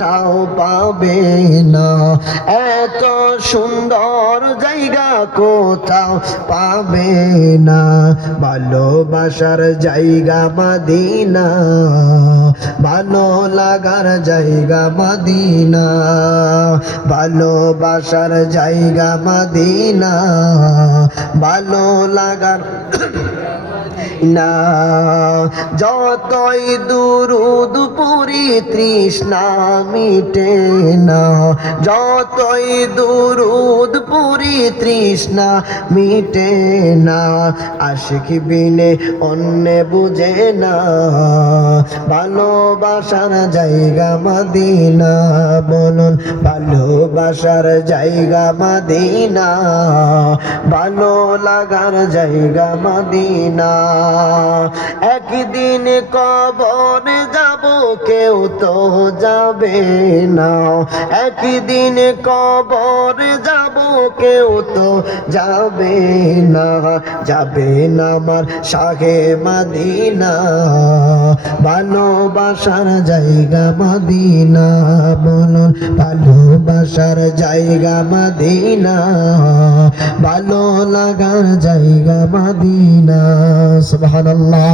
চাও পাবে না, এত সুন্দর জায়গা কোথাও পাবে না। ভালোবাসার জায়গা মদিনা, ভালো লাগার জায়গা মদিনা, ভালোবাসার জায়গা মদিনা, ভালো লাগার না। যতই দুরূদ পড়ি তৃষ্ণা মিটে না, যতই দুরূদ পড়ি তৃষ্ণা মিটে না। আশিক বিনে অন্য বুঝে না, ভালোবাসার জায়গা মদিনা। বলুন ভালোবাসার জায়গা মদিনা, ভালো লাগার জায়গা মদিনা। একদিন কবরে যাব কেউ তো যাবে না, একদিন কবরে যাব কেউ তো যাবে না। যাবে না আমার শাহে মদিনা, ভালোবাসার জায়গা মদিনা। বলুন ভালোবাসার জায়গা মদিনা, ভালো লাগার জায়গা মদিনা। সুবহানাল্লাহ।